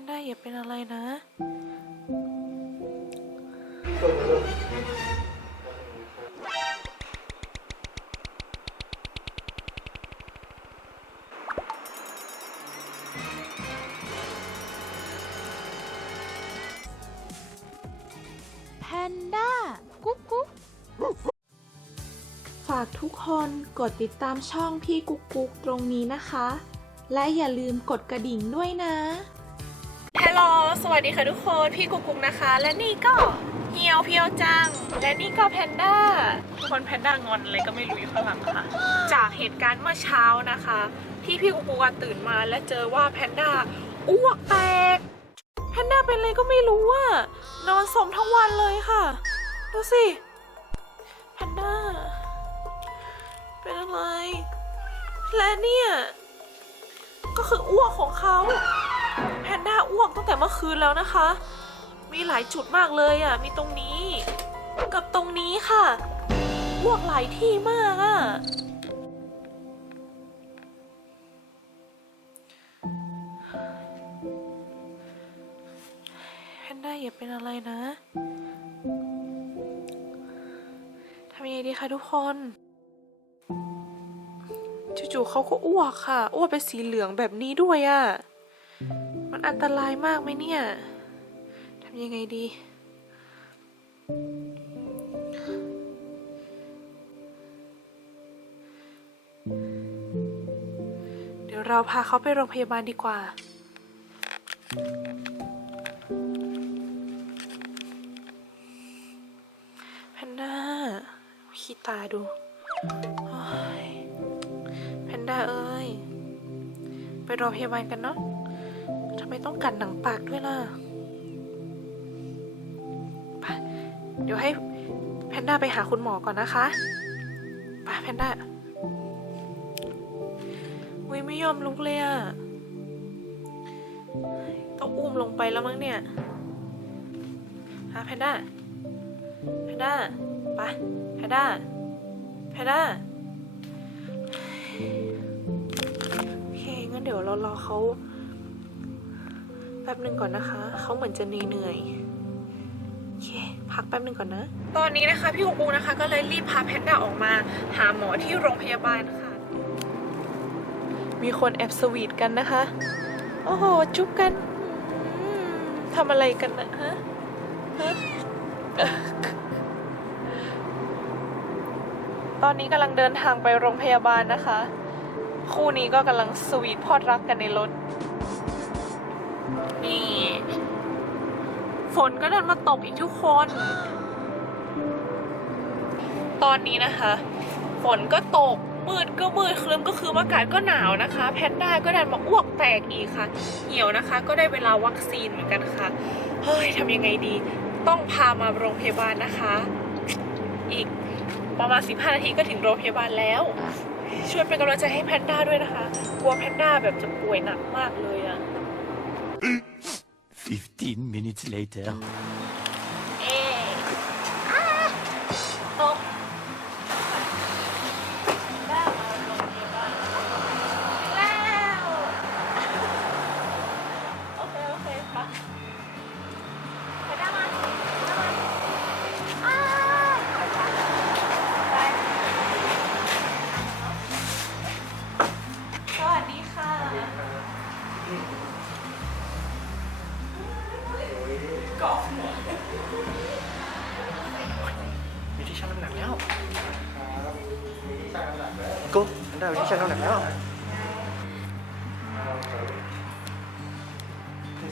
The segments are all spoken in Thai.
นด้าอย่าเป็นอะไรนะ แพนด้า กุ๊กกุ๊กฝากทุกคนกดติดตามช่องพี่กุ๊กกุ๊กตรงนี้นะคะ และอย่าลืมกดกระดิ่งด้วยนะฮั ลโหลสวัสดีค่ะทุกคน พี่กุ๊กกุ๊กนะคะ และนี่ก็เฮียวเพียวจัง และนี่ก็แพนด้าทุกคนแพนด้างอนอะไรก็ไม่รู้อยู่ข้างหลังค่ะ จากเหตุการณ์เมื่อเช้านะคะ ที่พี่กุ๊กกุ๊กอะตื่นมาและเจอว่าแพนด้าอ้วกแตก แพนด้าเป็นอะไรก็ไม่รู้อะนอนสมทั้งวันเลยค่ะ ดูสิ แพนด้า เป็นอะไร และเนี่ย ก็คืออ้วกของเขา แพนด้าอ้วกตั้งแต่เมื่อคืนแล้วนะคะ มีหลายจุดมากเลยอะ มีตรงนี้ กับตรงนี้ค่ะอ้วกหลายที่มากอะ แพนด้าอย่าเป็นอะไรนะทำยังไงดีคะทุกคนจู่ๆเขาก็อ้วกค่ะ อ้วกเป็นสีเหลืองแบบนี้ด้วยอะ่ะ อันตรายมากไหมเนี่ยทำยังไงดี เดี๋ยวเราพาเขาไปโรงพยาบาลดีกว่า แพนด้าขี้ตาดูแพนด้าเอ้ย ไปโรงพยาบาลกันเนาะ ทำไมต้องกัดหนังปากด้วยล่ะไปเดี๋ยวให้แพนด้าไปหาคุณหมอก่อนนะคะไปแพนด้าอุ้ยไม่ยอมลุกเลยอะต้องอุ้มลงไปแล้วมั้งเนี่ยฮะแพนด้าแพนด้าไปแพนด้าแพนด้าโอเคงั้นเดี๋ยวเรารอเขา แป๊บหนึ่งก่อนนะคะ เขาเหมือนจะเหนื่อยๆโอเค พักแป๊บหนึ่งก่อนนะ ตอนนี้นะคะพี่กุ๊กกุ๊กนะคะ ก็เลยรีบพาแพนด้าออกมา หาหมอที่โรงพยาบาลค่ะ มีคนแอบสวีทกันนะคะ โอ้โห จุ๊บกันอืมทำอะไรกันนะฮะฮะ ตอนนี้กำลังเดินทางไปโรงพยาบาลนะคะ คู่นี้ก็กำลังสวีทพอดรักกันในรถ นี่ ฝนก็เดินมาตกอีกทุกคน ตอนนี้นะคะ ฝนก็ตกมืดก็มืดครึ้มก็คืออากาศก็หนาวนะคะ แพนด้าก็ดันมาอ้วกแตกอีกค่ะ เหี่ยวนะคะ ก็ได้เวลาวัคซีนเหมือนกันค่ะ เฮ้ยทำยังไงดี ต้องพามาโรงพยาบาลนะคะ อีกประมาณ 15 นาทีก็ถึงโรงพยาบาลแล้ว ช่วยเป็นกำลังใจให้แพนด้าด้วยนะคะ กลัวแพนด้าแบบจะป่วยหนักมากเลยอะ 15 minutes later. เอ๊ะอ่าตกได้มาโรงพยาบาลแล้วโอเคโอเคไปไปได้มาได้มาอ้าวไปสวัสดีค่ะ กอกหัวมีที่ชั่งน้ำหนักแล้วกุ๊กอันได้มีที่ชั่งน้ำหนักแล้ว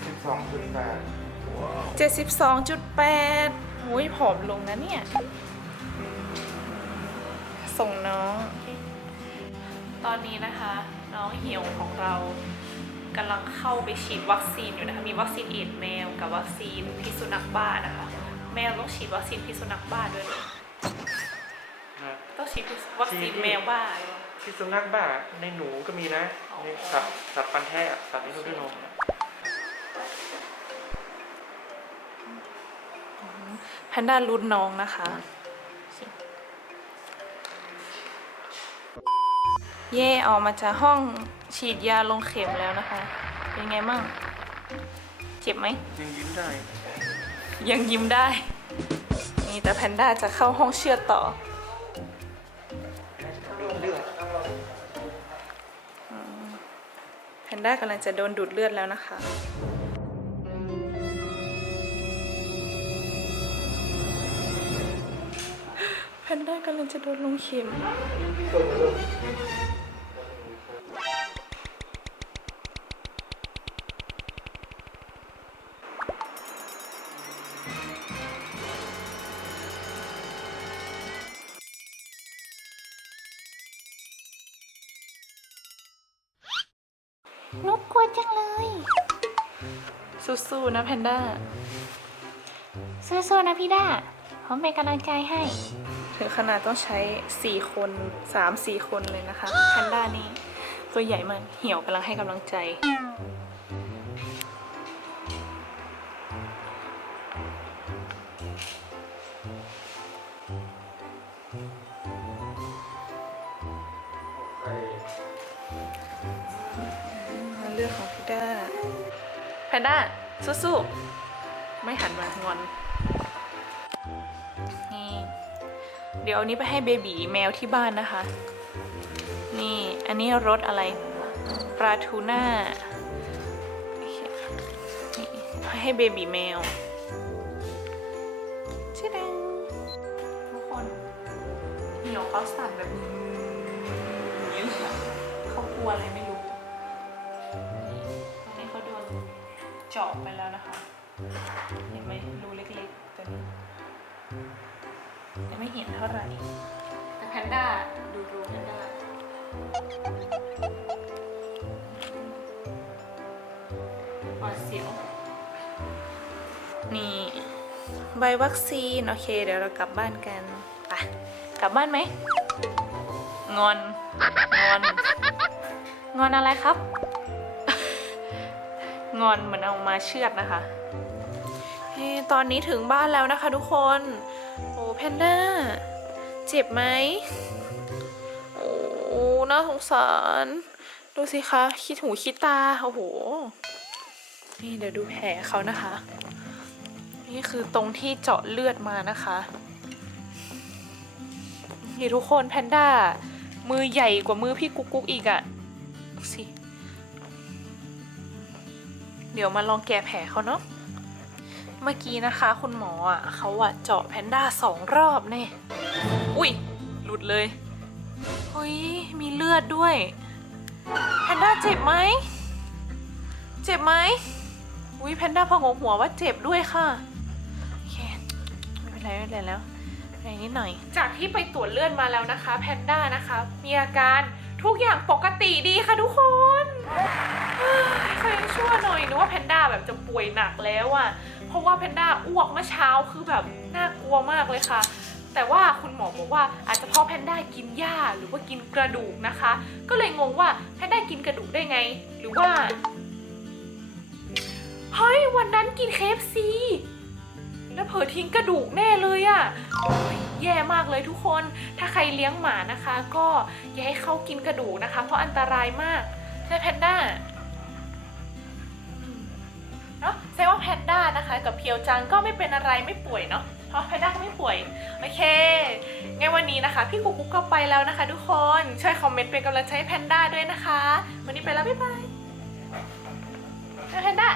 สิบสองจุดแปดเจ็ดสิบสองจุดแปดโอ้ยผอมลงนะเนี่ย ส่งน้อง ตอนนี้นะคะ น้องเหี่ยวของเรา กำลังเข้าไปฉีดวัคซีนอยู่นะคะมีวัคซีนเอดส์แมวกับวัคซีนพิษสุนัขบ้านะคะ แมวต้องฉีดวัคซีนพิษสุนัขบ้าด้วยเหรอต้องฉีดพิษวัคซีนแมวบ้าเหรอที่สุนัขบ้าในหนูก็มีนะอ๋อ ในสัตว์สัตว์ฟันแท้อะสัตว์ที่เขาด้วยนมแพนด้ารุ่นน้องนะคะ เย่ออกมาจากห้องฉีดยาลงเข็มแล้วนะคะ เป็นไงมั่ง เจ็บไหม ยังยิ้มได้ ยังยิ้มได้ นี่แต่แพนด้าจะเข้าห้องเชือดต่อแพนด้ากำลังจะโดนดูดเลือดแล้วนะคะแพนด้ากำลังจะโดนลงเข็ม นุกกลัวจังเลย สู้ๆนะแพนด้า สู้ๆนะพี่ด้าผมเป็นกำลังใจให้ ถึงขนาดต้องใช้ 4 คน 3 4 คนเลยนะคะ แพนด้านี่ตัวใหญ่มากเหี่ยวกำลังให้กำลังใจ นด้าแพนด้าสู้ๆไม่หันมางอนนี่เดี๋ยวเอานี้ไปให้เบบีแมวที่บ้านนะคะ นี่อันนี้รสอะไรปลาทูน่าโอเคนี่ให้เบบีแมวชิดังทุกคนเหนียวเขาสั่นแบบนี้เลยอะเขากลัวอะไรไม่รู้ เจาะไปแล้วนะคะเห็นไหมรูเล็กๆตัวนี้ยังไม่เห็นเท่าไหร่แต่แพนด้าดูรูแพนด้าหวาดเสียว นี่ใบวัคซีน โอเค เดี๋ยวเรากลับบ้านกันไปกลับบ้านไหม งอน งอน งอนอะไรครับ งอนเหมือนเอามาเชือดนะคะตอนนี้ถึงบ้านแล้วนะคะทุกคน โอ้แพนด้า เจ็บไหม โอ้น่าสงสาร ดูสิคะ คิดหูคิดตา โอ้โห นี่เดี๋ยวดูแผลเขานะคะ นี่คือตรงที่เจาะเลือดมานะคะ นี่ทุกคนแพนด้า มือใหญ่กว่ามือพี่กุ๊กกุ๊กอีกอะดูสิ เดี๋ยวมาลองแกะแผลเขาเนาะ เมื่อกี้นะคะ คุณหมออะเขาอะเจาะแพนด้าสองรอบแน่อุ้ยหลุดเลยเฮ้ยมีเลือดด้วย แพนด้าเจ็บไหม เจ็บไหมอุ้ยแพนด้าพองหัวว่าเจ็บด้วยค่ะโอเคไม่เป็นไรไม่เป็นไรแล้วอะไรนิดหน่อย จากที่ไปตรวจเลือดมาแล้วนะคะ แพนด้านะคะ มีอาการทุกอย่างปกติดีค่ะทุกคน ชั่วหน่อยนึกว่าแพนด้าแบบจะป่วยหนักแล้วอะเพราะว่าแพนด้าอ้วกเมื่อเช้าคือแบบน่ากลัวมากเลยค่ะ แต่ว่าคุณหมอบอกว่าอาจจะเพราะแพนด้ากินหญ้าหรือว่ากินกระดูกนะคะ ก็เลยงงว่าแพนด้ากินกระดูกได้ไง หรือว่าเฮ้ยวันนั้นกินเคฟซีแล้วเผลอทิ้งกระดูกแน่เลยอะโอ้ยแย่มากเลยทุกคน ถ้าใครเลี้ยงหมานะคะ ก็อย่าให้เขากินกระดูกนะคะ เพราะอันตรายมากใช่แพนด้า แพนด้านะคะ กับเพียวจังก็ไม่เป็นอะไรไม่ป่วยเนาะเพราะแพนด้าก็ไม่ป่วยโอเคงั้นวันนี้นะคะ พี่กุ๊กก็ไปแล้วนะคะ ทุกคนช่วยคอมเมนต์เป็นกำลังใช้แพนด้าด้วยนะคะ วันนี้ไปแล้วบ๊ายบายแพนด้า